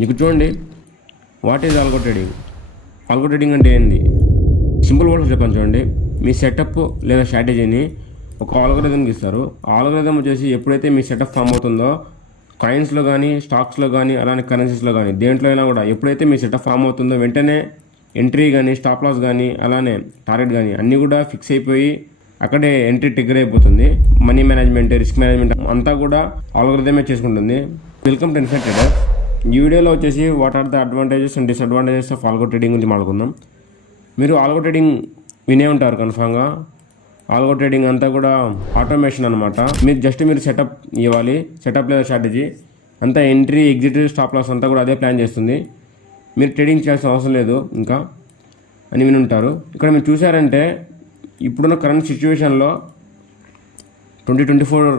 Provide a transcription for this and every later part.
మీకు చూడండి, what is algo trading? Algo trading అంటే ఏంది? సింపుల్ వర్డ్స్ చెప్పాను చూడండి. మీ సెటప్ లేదా స్ట్రాటజీని ఒక ఆల్గోరిథంకి ఇస్తారు. ఆ ఆల్గోరిథం వచ్చేసి ఎప్పుడైతే మీ సెటప్ ఫామ్ అవుతుందో, కాయిన్స్లో కానీ, స్టాక్స్లో కానీ, అలానే కరెన్సీస్లో కానీ, దేంట్లో అయినా కూడా ఎప్పుడైతే మీ సెటప్ ఫామ్ అవుతుందో వెంటనే ఎంట్రీ కానీ, స్టాప్ లాస్ కానీ, అలానే టార్గెట్ కానీ అన్నీ కూడా ఫిక్స్ అయిపోయి అక్కడే ఎంట్రీ ట్రిగ్గర్ అయిపోతుంది. మనీ మేనేజ్మెంట్, రిస్క్ మేనేజ్మెంట్ అంతా కూడా ఆల్గోరిథమే చేసుకుంటుంది. Welcome to infect trader. ఈ వీడియోలో వచ్చేసి what are the advantages and disadvantages of algo trading గురించి మాట్లాడుకుందాం. మీరు ఆల్గో ట్రేడింగ్ వినే ఉంటారు కన్ఫామ్గా. ఆల్గో ట్రేడింగ్ అంతా కూడా ఆటోమేషన్ అనమాట. మీరు సెటప్ ఇవ్వాలి, సెటప్ లేదా స్ట్రాటజీ అంతా ఎంట్రీ, ఎగ్జిట్, స్టాప్ లాస్ అంతా కూడా అదే ప్లాన్ చేస్తుంది. మీరు ట్రేడింగ్ చేయాల్సిన అవసరం లేదు ఇంకా అని విని ఉంటారు. ఇక్కడ మీరు చూసారంటే ఇప్పుడున్న కరెంట్ సిచ్యువేషన్లో 2024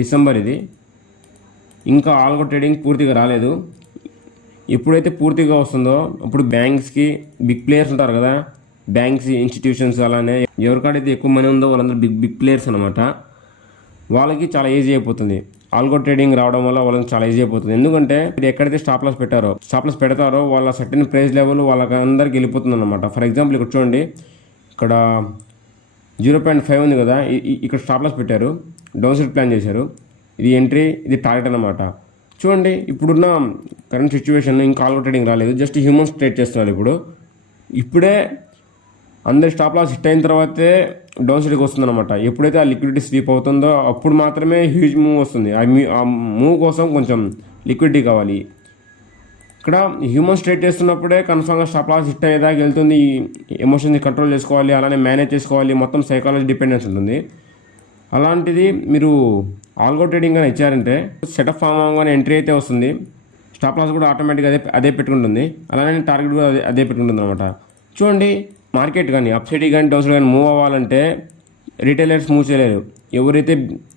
డిసెంబర్ ఇది, ఇంకా ఆల్గో ట్రేడింగ్ పూర్తిగా రాలేదు. ఎప్పుడైతే పూర్తిగా వస్తుందో అప్పుడు బ్యాంక్స్కి, బిగ్ ప్లేయర్స్ ఉంటారు కదా, బ్యాంక్స్, ఇన్స్టిట్యూషన్స్, అలానే ఎవరికాడైతే ఎక్కువ మనీ ఉందో వాళ్ళందరూ బిగ్ ప్లేయర్స్ అనమాట. వాళ్ళకి చాలా ఈజీ అయిపోతుంది ఆల్గో ట్రేడింగ్ రావడం వల్ల. వాళ్ళకి చాలా ఈజీ అయిపోతుంది. ఎందుకంటే ఇది ఎక్కడైతే స్టాప్ లాస్ పెడతారో వాళ్ళ సర్టెన్ ప్రైస్ లెవెల్ వాళ్ళకి అందరికి వెళ్ళిపోతుంది అనమాట. ఫర్ ఎగ్జాంపుల్ ఇక్కడ చూడండి, ఇక్కడ 0.5 ఉంది కదా, ఇక్కడ స్టాప్ లాస్ పెట్టారు, డౌన్ సైడ్ ప్లాన్ చేశారు. ఇది ఎంట్రీ, ఇది టార్గెట్ అనమాట. చూడండి, ఇప్పుడున్న కరెంట్ సిచ్యువేషన్ ఇంకా ఆల్గో ట్రేడింగ్ రాలేదు, జస్ట్ హ్యూమన్స్ ట్రేడ్ చేస్తున్నారు. ఇప్పుడే అందరి స్టాప్ లాస్ హిట్ అయిన తర్వాతే డౌన్ సైడ్కి వస్తుంది అనమాట. ఎప్పుడైతే ఆ లిక్విడిటీ స్వీప్ అవుతుందో అప్పుడు మాత్రమే హ్యూజ్ మూవ్ వస్తుంది. ఆ మూవ్ కోసం కొంచెం లిక్విడిటీ కావాలి. ఇక్కడ హ్యూమన్స్ ట్రేడ్ చేస్తున్నప్పుడే కన్ఫామ్గా స్టాప్ లాస్ హిట్ అయ్యేదాకా వెళ్తుంది. ఎమోషన్ని కంట్రోల్ చేసుకోవాలి, అలానే మేనేజ్ చేసుకోవాలి, మొత్తం సైకాలజీ డిపెండెన్స్ ఉంటుంది. అలాంటిది మీరు ఆల్గో ట్రేడింగ్ అని ఇచ్చారంటే సెటప్ ఫామ్ అవ్వగానే ఎంట్రీ అయితే వస్తుంది, స్టాప్ లాస్ కూడా ఆటోమేటిక్గా అదే పెట్టుకుంటుంది, అలానే టార్గెట్ కూడా అదే పెట్టుకుంటుంది అనమాట. చూడండి, మార్కెట్ కానీ అప్ సైడ్ కానీ డౌన్ సైడ్ కానీ మూవ్ అవ్వాలంటే రీటైలర్స్ మూవ్ చేయలేరు. ఎవరైతే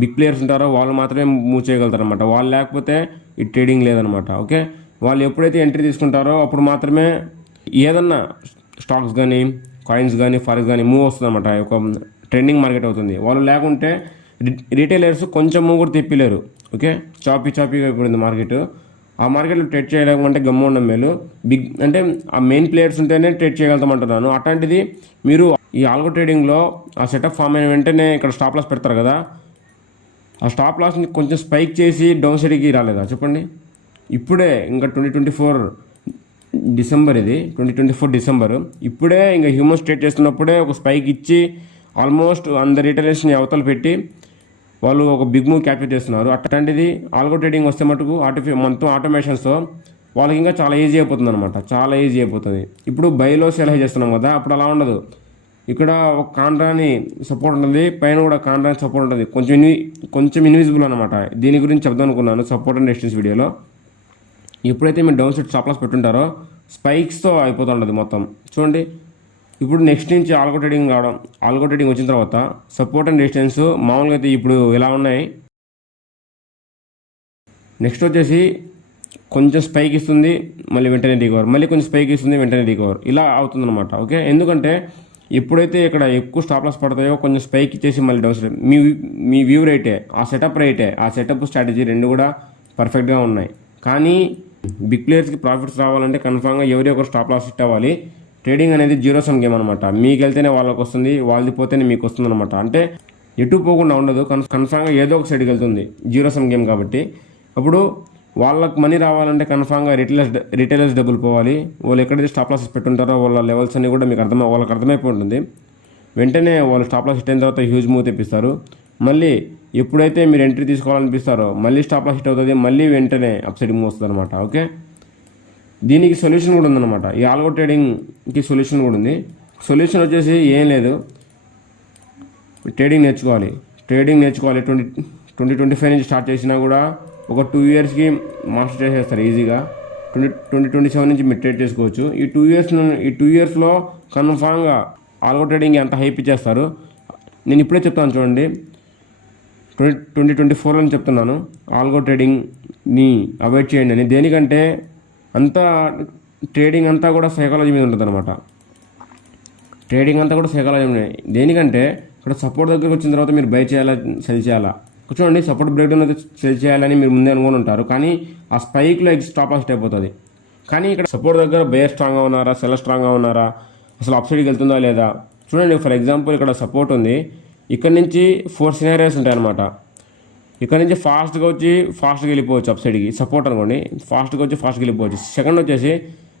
బిగ్ ప్లేయర్స్ ఉంటారో వాళ్ళు మాత్రమే మూవ్ చేయగలుగుతారు అనమాట. వాళ్ళు లేకపోతే ఈ ట్రేడింగ్ లేదనమాట. ఓకే, వాళ్ళు ఎప్పుడైతే ఎంట్రీ తీసుకుంటారో అప్పుడు మాత్రమే ఏదన్నా స్టాక్స్ కానీ, కాయిన్స్ కానీ, ఫారెక్స్ కానీ మూవ్ వస్తుంది అనమాట. ఒక ట్రెండింగ్ మార్కెట్ అవుతుంది. వాళ్ళు లేకుంటే రీటైలర్స్ కొంచెం మూవ్ కూడా తిప్పలేరు. ఓకే, చాపీగా అయిపోయింది మార్కెట్. ఆ మార్కెట్లో ట్రేడ్ చేయడం అంటే గమ్ము ఉండడం మేలు. అంటే ఆ మెయిన్ ప్లేయర్స్ ఉంటేనే ట్రేడ్ చేయగలుగుతామంటున్నాను. అట్లాంటిది మీరు ఈ ఆల్గో ట్రేడింగ్లో ఆ సెటప్ ఫామ్ అయిన వెంటనే ఇక్కడ స్టాప్ లాస్ పెడతారు కదా, ఆ స్టాప్ లాస్ని కొంచెం స్పైక్ చేసి డౌన్ సైడ్కి రాలేదా చెప్పండి? ఇప్పుడే ఇంకా 2024 డిసెంబర్ ఇది, 2024 డిసెంబర్, ఇప్పుడే ఇంకా హ్యూమన్స్ ట్రేడ్ చేస్తున్నప్పుడే ఒక స్పైక్ ఇచ్చి ఆల్మోస్ట్ అందరి రిటైలర్స్ని అవతల పెట్టి వాళ్ళు ఒక బిగ్ మూవ్ క్యాప్చర్ చేస్తున్నారు. అట్లాంటిది ఆల్గో ట్రేడింగ్ వస్తే మటుకు మొత్తం ఆటోమేషన్స్తో వాళ్ళకి ఇంకా చాలా ఈజీ అయిపోతుంది అనమాట. చాలా ఈజీ అయిపోతుంది. ఇప్పుడు బైలో సెల్ హై చేస్తున్నాం కదా, అప్పుడు అలా ఉండదు. ఇక్కడ ఒక కాంట్రాని సపోర్ట్ ఉంటుంది, పైన కూడా కాంట్రాని సపోర్ట్ ఉంటుంది, కొంచెం ఇన్విజిబుల్ అనమాట. దీని గురించి చెప్దాం అనుకున్నాను సపోర్ట్ అండ్ రెసిస్టెన్స్ వీడియోలో. ఎప్పుడైతే మీరు డౌన్ సైడ్ స్టాప్ లాస్ పెట్టుంటారో స్పైక్స్తో అయిపోతుంటుంది మొత్తం. చూడండి, ఇప్పుడు నెక్స్ట్ నుంచి ఆల్గో ట్రేడింగ్ వచ్చిన తర్వాత సపోర్ట్ అండ్ రెసిస్టెన్స్ మామూలుగా అయితే ఇప్పుడు ఇలా ఉన్నాయి. నెక్స్ట్ వచ్చేసి కొంచెం స్పైక్ ఇస్తుంది, మళ్ళీ వెంటనే రికవర్, మళ్ళీ కొంచెం స్పైక్ ఇస్తుంది, వెంటనే రికవర్, ఇలా అవుతుందన్నమాట. ఓకే, ఎందుకంటే ఎప్పుడైతే ఇక్కడ ఎక్కువ స్టాప్ లాస్ పడతాయో కొంచెం స్పైక్ ఇచ్చేసి మళ్ళీ డౌన్ సైడ్ మీ వ్యూ రైటే, ఆ సెటప్ స్ట్రాటజీ రెండు కూడా పర్ఫెక్ట్గా ఉన్నాయి. కానీ బిగ్ ప్లేయర్స్కి ప్రాఫిట్స్ రావాలంటే కన్ఫామ్గా ఎవరి ఒకరు స్టాప్ లాస్ హిట్ అవ్వాలి. ట్రేడింగ్ అనేది జీరో సమ్ గేమ్ అనమాట. మీకు వెళ్తేనే వాళ్ళకి వస్తుంది, వాళ్ళది పోతేనే మీకు వస్తుంది అనమాట. అంటే ఎటు పోకుండా ఉండదు, కన్ఫామ్గా ఏదో ఒక సైడ్కి వెళ్తుంది, జీరో సమ్ గేమ్ కాబట్టి. అప్పుడు వాళ్ళకి మనీ రావాలంటే కన్ఫామ్గా రిటైలర్స్ డబ్బులు పోవాలి. వాళ్ళు ఎక్కడైతే స్టాప్ లాసెస్ పెట్టుంటారో వాళ్ళ లెవెల్స్ అన్ని కూడా వాళ్ళకి అర్థమైపోయి ఉంటుంది. వెంటనే వాళ్ళు స్టాప్ లాస్ హిట్ అయిన తర్వాత హ్యూజ్ మూవ్ తెప్పిస్తారు. మళ్ళీ ఎప్పుడైతే మీరు ఎంట్రీ తీసుకోవాలనిపిస్తారో మళ్ళీ స్టాప్ లాస్ హిట్ అవుతుంది, మళ్ళీ వెంటనే అప్ సైడ్ మూవ్ వస్తుంది అనమాట. ఓకే, దీనికి సొల్యూషన్ కూడా ఉందన్నమాట. ఈ ఆల్గో ట్రేడింగ్కి సొల్యూషన్ కూడా ఉంది. సొల్యూషన్ వచ్చేసి ఏం లేదు, ట్రేడింగ్ నేర్చుకోవాలి. 2025 నుంచి స్టార్ట్ చేసినా కూడా ఒక 2 ఇయర్స్కి మాస్టర్ చేసేస్తారు ఈజీగా. 2027 నుంచి మీరు ట్రేడ్ చేసుకోవచ్చు. ఈ 2 ఇయర్స్లో కన్ఫామ్గా ఆల్గో ట్రేడింగ్ ఎంత హైప్ ఇచ్చేస్తారు. నేను ఇప్పుడే చెప్తాను చూడండి, 2024 అని చెప్తున్నాను, ఆల్గో ట్రేడింగ్ని అవాయిడ్ చేయండి అని. దేనికంటే అంతా ట్రేడింగ్ అంతా కూడా సైకాలజీ మీద ఉంటుంది అనమాట. దేనికంటే ఇక్కడ సపోర్ట్ దగ్గరికి వచ్చిన తర్వాత మీరు బై చేయాలా, సెల్ చేయాలా, చూడండి సపోర్ట్ బ్రేక్ డౌన్ అయితే సెల్ చేయాలని మీరు ముందే అనుకుని ఉంటారు, కానీ ఆ స్పైక్లో స్టాప్ లాస్ అయిపోతుంది. కానీ ఇక్కడ సపోర్ట్ దగ్గర బేర్ స్ట్రాంగ్గా ఉన్నారా, సెల్ స్ట్రాంగ్గా ఉన్నారా, అసలు అప్సైడ్కి వెళ్తుందా లేదా చూడండి. ఫర్ ఎగ్జాంపుల్ ఇక్కడ సపోర్ట్ ఉంది, ఇక్కడ నుంచి 4 సినారియోస్ ఉంటాయి అనమాట. ఇక్కడ నుంచి ఫాస్ట్గా వెళ్ళిపోవచ్చు అప్సైడ్కి, సపోర్ట్ అనుకోండి, ఫాస్ట్గా వెళ్ళిపోవచ్చు. సెకండ్ వచ్చేసి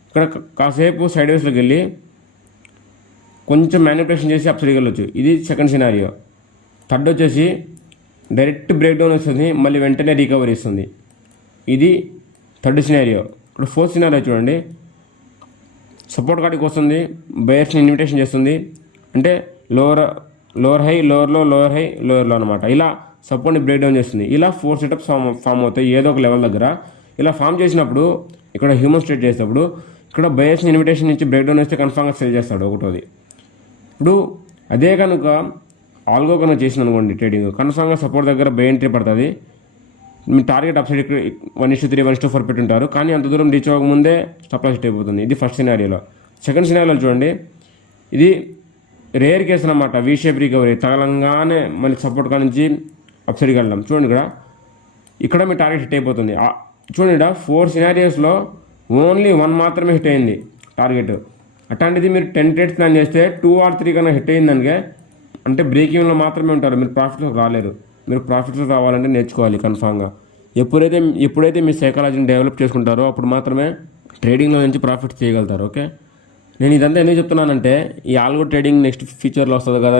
ఇక్కడ కాసేపు సైడ్ వేస్లోకి వెళ్ళి కొంచెం మ్యానిపులేషన్ చేసి అప్సైడ్కి వెళ్ళొచ్చు, ఇది సెకండ్ సినారియో. థర్డ్ వచ్చేసి డైరెక్ట్ బ్రేక్ డౌన్ వస్తుంది, మళ్ళీ వెంటనే రికవరీ ఇస్తుంది, ఇది థర్డ్ సినారియో. ఇప్పుడు ఫోర్త్ సినారియో చూడండి, సపోర్ట్ కాడికి వస్తుంది, బయర్స్ని ఇన్విటేషన్ చేస్తుంది, అంటే లోవర్ హై, లోవర్ లో, లోవర్ హై, లోవర్ లో అనమాట. ఇలా సపోర్ట్ని బ్రేక్ డౌన్ చేస్తుంది. ఇలా 4 సెటప్స్ ఫామ్ అవుతాయి ఏదో ఒక లెవెల్ దగ్గర. ఇలా ఫామ్ చేసినప్పుడు ఇక్కడ హ్యూమన్ స్ట్రేట్ చేసేటప్పుడు ఇక్కడ బయర్స్ని ఇన్విటేషన్ నుంచి బ్రేక్ డౌన్ చేస్తే కన్ఫామ్గా సెల్ చేస్తాడు ఒకటోది. ఇప్పుడు అదే కనుక ఆల్గో కనుక చేసింది అనుకోండి ట్రేడింగ్, కన్ఫామ్గా సపోర్ట్ దగ్గర బై ఎంట్రీ పడుతుంది. మీ టార్గెట్ అప్ సైడ్ 1:3, 1:4 పెట్టుంటారు, కానీ అంత దూరం రీచ్ అవ్వకముందే స్టాప్ లాస్ హిట్ అయిపోతుంది. ఇది ఫస్ట్ సినారియోలో. సెకండ్ సినారియోలో చూడండి, ఇది రేర్ కేసు అనమాట. వీ షేప్ రికవరీ తగలంగానే మళ్ళీ సపోర్ట్ కా నుంచి అప్ సైడ్కి వెళ్ళడం. చూడండి ఇక్కడ మీ టార్గెట్ హిట్ అయిపోతుంది. చూడండి ఇక్కడ 4 సినారియోస్లో ఓన్లీ 1 మాత్రమే హిట్ అయింది టార్గెట్. అట్లాంటిది మీరు 10 ట్రేడ్స్ ప్లాన్ చేస్తే 2 or 3 కన్నా హిట్ అయిందనికే, అంటే బ్రేక్ ఈవెన్లో మాత్రమే ఉంటారు, మీరు ప్రాఫిట్స్ రాలేరు. మీరు ప్రాఫిట్స్ రావాలంటే నేర్చుకోవాలి కన్ఫామ్గా. ఎప్పుడైతే మీ సైకాలజీని డెవలప్ చేసుకుంటారో అప్పుడు మాత్రమే ట్రేడింగ్లో నుంచి ప్రాఫిట్స్ చేయగలుగుతారు. ఓకే, నేను ఇదంతా ఎందుకు చెప్తున్నానంటే, ఈ ఆల్గో ట్రేడింగ్ నెక్స్ట్ ఫ్యూచర్లో వస్తుంది కదా,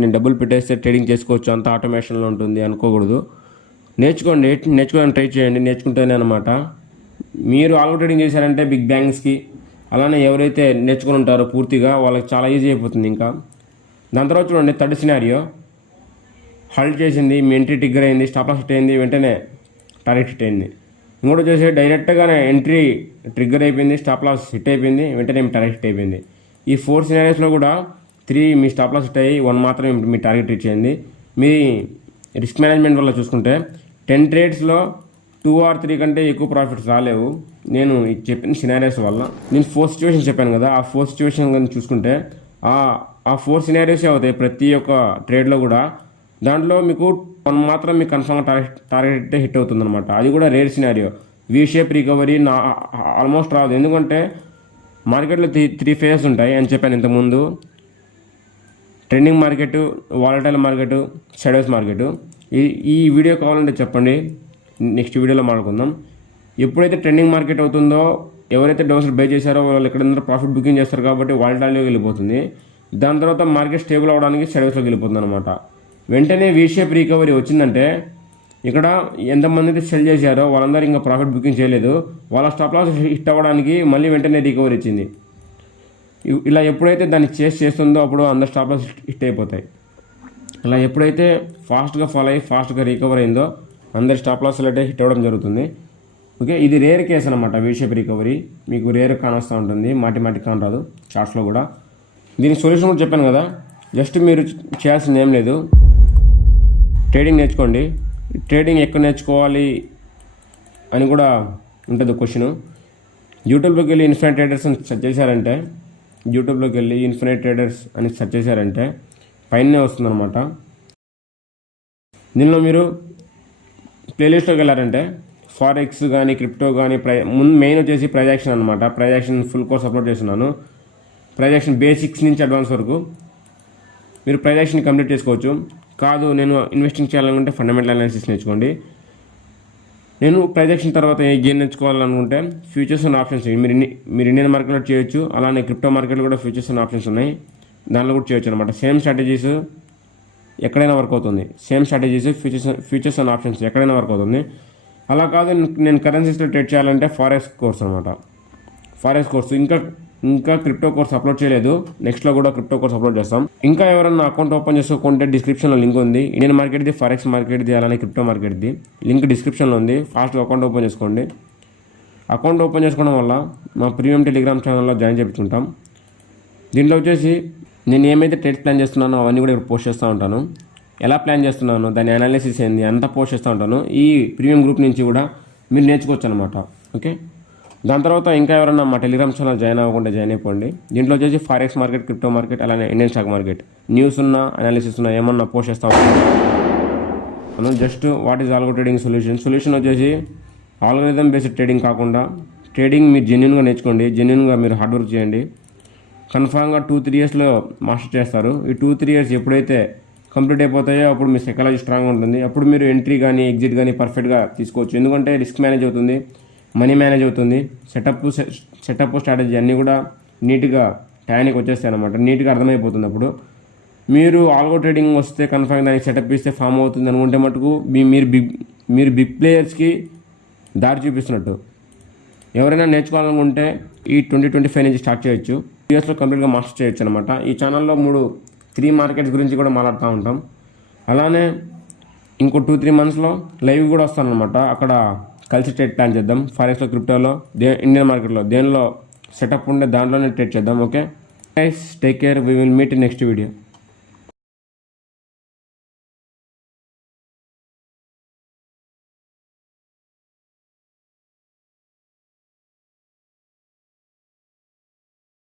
నేను డబ్బులు పెట్టేస్తే ట్రేడింగ్ చేసుకోవచ్చు, అంత ఆటోమేషన్లో ఉంటుంది అనుకోకూడదు. నేర్చుకోవడానికి ట్రై చేయండి. నేర్చుకుంటేనే అనమాట మీరు ఆల్గో ట్రేడింగ్ చేశారంటే బిగ్ బ్యాంగ్స్కి, అలానే ఎవరైతే నేర్చుకుని ఉంటారో పూర్తిగా వాళ్ళకి చాలా ఈజీ అయిపోతుంది. ఇంకా దాని తర్వాత చూడండి థర్డ్ సినారియో, హల్ట్ చేసింది, మీ ఎంట్రీ ట్రిగ్గర్ అయింది, స్టాప్ లాస్ హిట్ అయింది, వెంటనే టార్గెట్ హిట్ అయింది. ఇంకోటి వచ్చేసి డైరెక్ట్గానే ఎంట్రీ ట్రిగ్గర్ అయిపోయింది, స్టాప్ లాస్ హిట్ అయిపోయింది, వెంటనే మీ టార్గెట్ హిట్ అయిపోయింది. ఈ 4 సినారియోస్లో కూడా 3 మీ స్టాప్ లాస్ హిట్ అయ్యి 1 మాత్రమే మీ టార్గెట్ రీచ్ అయింది. మీ రిస్క్ మేనేజ్మెంట్ వల్ల చూసుకుంటే 10 ట్రేడ్స్లో 2 or 3 కంటే ఎక్కువ ప్రాఫిట్స్ రాలేవు. నేను చెప్పిన సినారియోస్ వల్ల నేను 4 సిచ్యువేషన్ చెప్పాను కదా, ఆ 4 సిచ్యువేషన్ కానీ చూసుకుంటే ఆ 4 సినారియోసే అవుతాయి ప్రతి ఒక్క ట్రేడ్లో కూడా. దాంట్లో మీకు 1 మాత్రం మీకు కన్ఫర్మ్గా టార్గెట్ హిట్ అవుతుంది అనమాట. అది కూడా rare scenario. V shape recovery almost రాదు, ఎందుకంటే మార్కెట్లో 3 ఫేజెస్ ఉంటాయి అని చెప్పాను ఇంతకుముందు. Trending market, volatile market, సైడ్వేస్ market. ఈ వీడియో కావాలంటే చెప్పండి, నెక్స్ట్ వీడియోలో మాట్లాడుకుందాం. ఎప్పుడైతే ట్రెండింగ్ మార్కెట్ అవుతుందో, ఎవరైతే డౌన్స్ బై చేశారో వాళ్ళు ఎక్కడైనా ప్రాఫిట్ బుకింగ్ చేస్తారు కాబట్టి వాలటైల్లోకి వెళ్ళిపోతుంది. దాని తర్వాత మార్కెట్ స్టేబుల్ అవడానికి సైడ్వేస్లోకి వెళ్ళిపోతుంది అనమాట. వెంటనే వీ షేప్ రికవరీ వచ్చిందంటే ఇక్కడ ఎంతమంది అయితే సెల్ చేశారో వాళ్ళందరూ ఇంకా ప్రాఫిట్ బుకింగ్ చేయలేదు, వాళ్ళ స్టాప్ లాస్ హిట్ అవ్వడానికి మళ్ళీ వెంటనే రికవరీ ఇచ్చింది. ఇలా ఎప్పుడైతే దాన్ని చేస్తుందో అప్పుడు అందరు స్టాప్ లాస్ హిట్ అయిపోతాయి. ఇలా ఎప్పుడైతే ఫాస్ట్గా ఫాలో అయ్యి ఫాస్ట్గా రికవర్ అయిందో అందరి స్టాప్ లాస్ అయితే హిట్ అవ్వడం జరుగుతుంది. ఓకే, ఇది రేర్ కేసు అనమాట. వీ షేప్ రికవరీ మీకు రేర్ కానొస్తూ ఉంటుంది, మాటి కానరాదు చార్ట్స్లో కూడా. దీనికి సొల్యూషన్ కూడా చెప్పాను కదా, జస్ట్ మీరు చేయాల్సింది ఏం లేదు, ట్రేడింగ్ నేర్చుకోండి. ట్రేడింగ్ ఎక్కడ నేర్చుకోవాలి అని కూడా ఉంటుంది క్వశ్చన్. యూట్యూబ్లోకి వెళ్ళి ఇన్ఫినిట్ ట్రేడర్స్ అని సెర్చ్ చేశారంటే, పైనే వస్తుందన్నమాట. దీనిలో మీరు ప్లేలిస్ట్లోకి వెళ్ళారంటే ఫారెక్స్ కానీ క్రిప్టో కానీ మెయిన్ వచ్చేసి ప్రైజ్ యాక్షన్ అనమాట. Price action full course upload చేస్తున్నాను. ప్రైజ్ యాక్షన్ బేసిక్స్ నుంచి అడ్వాన్స్ వరకు మీరు ప్రైజ్ యాక్షన్ కంప్లీట్ చేసుకోవచ్చు. కాదు నేను ఇన్వెస్టింగ్ చేయాలనుకుంటే ఫండమెంటల్ అనాలిసిస్ నేర్చుకోండి. నేను ప్రైజ్ యాక్షన్ తర్వాత గేమ్ నేర్చుకోవాలనుకుంటే ఫ్యూచర్స్ అండ్ ఆప్షన్స్ మీరు ఇండియన్ మార్కెట్లో చేయొచ్చు, అలానే క్రిప్టో మార్కెట్లో కూడా ఫ్యూచర్స్ అండ్ ఆప్షన్స్ ఉన్నాయి, దానిలో కూడా చేయొచ్చు అనమాట. సేమ్ స్ట్రాటజీస్ ఎక్కడైనా వర్క్ అవుతుంది. ఫ్యూచర్స్ అండ్ ఆప్షన్స్ ఎక్కడైనా వర్క్ అవుతుంది. అలా కాదు నేను కరెన్సీస్లో ట్రేడ్ చేయాలంటే ఫారెక్స్ కోర్స్ అనమాట. ఫారెక్స్ కోర్స్ ఇంకా క్రిప్టో కోర్స్ అప్లోడ్ చేయలేదు, నెక్స్ట్లో కూడా క్రిప్టో కోర్స్ అప్లోడ్ చేస్తాం. ఇంకా ఎవరైనా అకౌంట్ ఓపెన్ చేసుకోకుంటే డిస్క్రిప్షన్లో లింక్ ఉంది. ఇండియన్ మార్కెట్ది, ఫారెక్స్ మార్కెట్ది, అలానే క్రిప్టో మార్కెట్ది లింక్ డిస్క్రిప్షన్లో ఉంది. ఫాస్ట్గా అకౌంట్ ఓపెన్ చేసుకోండి. అకౌంట్ ఓపెన్ చేసుకోవడం వల్ల మా ప్రీమియం టెలిగ్రామ్ ఛానల్లో జాయిన్ చేయించుకుంటాం. దీంట్లో వచ్చేసి నేను ఏమైతే ట్రేడ్స్ ప్లాన్ చేస్తున్నానో అవన్నీ కూడా ఇక్కడ పోస్ట్ చేస్తూ ఉంటాను. ఎలా ప్లాన్ చేస్తున్నాను, దాని అనాలిసిస్ ఏంది అంతా పోస్ట్ చేస్తూ ఉంటాను. ఈ ప్రీమియం గ్రూప్ నుంచి కూడా మీరు నేర్చుకోవచ్చు అనమాట. ఓకే, దాని తర్వాత ఇంకా ఎవరైనా మా టెలిగ్రామ్ ఛానల్ జాయిన్ అవ్వకుండా జాయిన్ అయిపోండి. దీంట్లో వచ్చేసి ఫారెక్స్ మార్కెట్, క్రిప్టో మార్కెట్, అలానే ఇండియన్ స్టాక్ మార్కెట్ న్యూస్ ఉన్నా, అనాలిసిస్ ఉన్నా, ఏమన్నా పోస్ట్ చేస్తూ ఉంటాను. మనం just what is algo trading solution వచ్చేసి ఆల్గోరిథం బేస్డ్ ట్రేడింగ్ కాకుండా ట్రేడింగ్ మీరు జెన్యున్గా నేర్చుకోండి, జెన్యున్గా మీరు హార్డ్ వర్క్ చేయండి. కన్ఫామ్గా 2-3 ఇయర్స్లో మాస్టర్ చేస్తారు. ఈ 2-3 ఇయర్స్ ఎప్పుడైతే కంప్లీట్ అయిపోతాయో అప్పుడు మీ సైకాలజీ స్ట్రాంగ్ ఉంటుంది. అప్పుడు మీరు ఎంట్రీ కానీ ఎగ్జిట్ కానీ పర్ఫెక్ట్గా తీసుకోవచ్చు. ఎందుకంటే రిస్క్ మేనేజ్ అవుతుంది, మనీ మేనేజ్ అవుతుంది, సెటప్ స్ట్రాటజీ అన్నీ కూడా నీట్గా టైంకి వచ్చేస్తాయి అన్నమాట. నీట్గా అర్థమైపోతుంది. అప్పుడు మీరు ఆల్గో ట్రేడింగ్ వస్తే కన్ఫామ్ దానికి సెటప్ ఇస్తే ఫామ్ అవుతుంది అనుకుంటే మటుకు మీరు బిగ్ ప్లేయర్స్కి దారి చూపిస్తున్నట్టు. ఎవరైనా నేర్చుకోవాలనుకుంటే ఈ 2025 నుంచి స్టార్ట్ చేయొచ్చు. ఇయర్స్లో కంప్లీట్గా మాస్టర్ చేయొచ్చు అనమాట. ఈ ఛానల్లో 3 మార్కెట్స్ గురించి కూడా మాట్లాడుతూ ఉంటాం. అలానే ఇంకో 2-3 మంత్స్లో లైవ్ కూడా వస్తానమాట. అక్కడ కలిసి ట్రేడ్ ప్లాన్ చేద్దాం. ఫారెక్స్లో, క్రిప్టోలో, ఇండియన్ మార్కెట్లో దేనిలో సెటప్ ఉంటే దాంట్లోనే ట్రేడ్ చేద్దాం. Okay guys, take care. We will meet in next video.